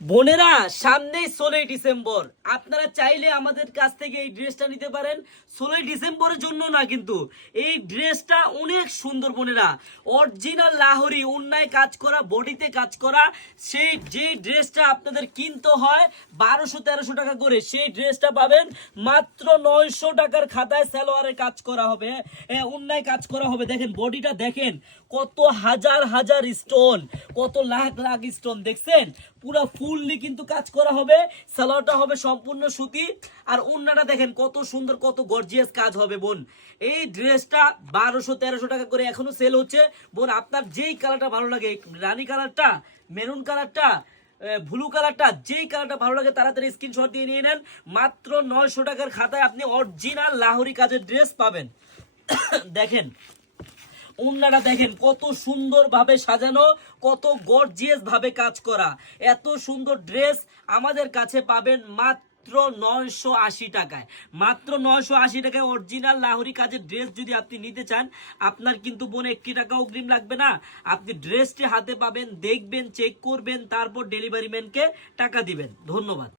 বোনেরা, সামনেই ষোলোই ডিসেম্বর। আপনারা চাইলে আমাদের কাছ থেকে এই ড্রেসটা নিতে পারেন। ষোলোই ডিসেম্বরের জন্য না, কিন্তু এই ড্রেসটা অনেক সুন্দর, বোনেরা। অরিজিনাল লাহরি অন্যায় কাজ করা, বডিতে কাজ করা, সেই যে ড্রেসটা আপনাদের কিনতে হয়, বারোশো, তেরোশো টাকা করে, সেই ড্রেসটা পাবেন। মাত্র নয়শো টাকার খাতায় সালোয়ারের কাজ করা হবে অন্যায় কাজ করা হবে। দেখেন, বডিটা দেখেন, কত হাজার হাজার স্টোন কত লাখ লাখ স্টোন দেখছেন? পুরো ফুললি কিন্তু কাজ করা হবে, সালোয়ারটা হবে সম্পূর্ণ সুতি। আর অন্যটা দেখেন কত সুন্দর, কত গর্জিয়াস কাজ হবে বোন। এই ড্রেসটা বারোশো, তেরোশো টাকা করে এখনও সেল হচ্ছে। বোন, আপনার যেই কালারটা ভালো লাগে, রানী কালারটা মেরুন কালারটা ব্লু কালারটা যেই কালারটা ভালো লাগে তাড়াতাড়ি স্ক্রিনশট দিয়ে নিয়ে নেন। মাত্র নয়শো টাকার খাতায় আপনি অরিজিনাল লাহোরি কাজের ড্রেস পাবেন। দেখেন উন্নাটা দেখেন কত সুন্দর ভাবে সাজানো, কত গর্জিয়াস ভাবে কাজ করা। এত সুন্দর ড্রেস আমাদের কাছে পাবেন মাত্র নয়শো আশি টাকায়। মাত্র নয়শো আশি টাকায় অরিজিনাল লাহোরি কাজের ড্রেস যদি আপনি নিতে চান, আপনার কিন্তু বোন একটি টাকা অগ্রিম লাগবে না। আপনি ড্রেসটি হাতে পাবেন, দেখবেন চেক করবেন, তারপর ডেলিভারি ম্যানকে টাকা দিবেন। ধন্যবাদ।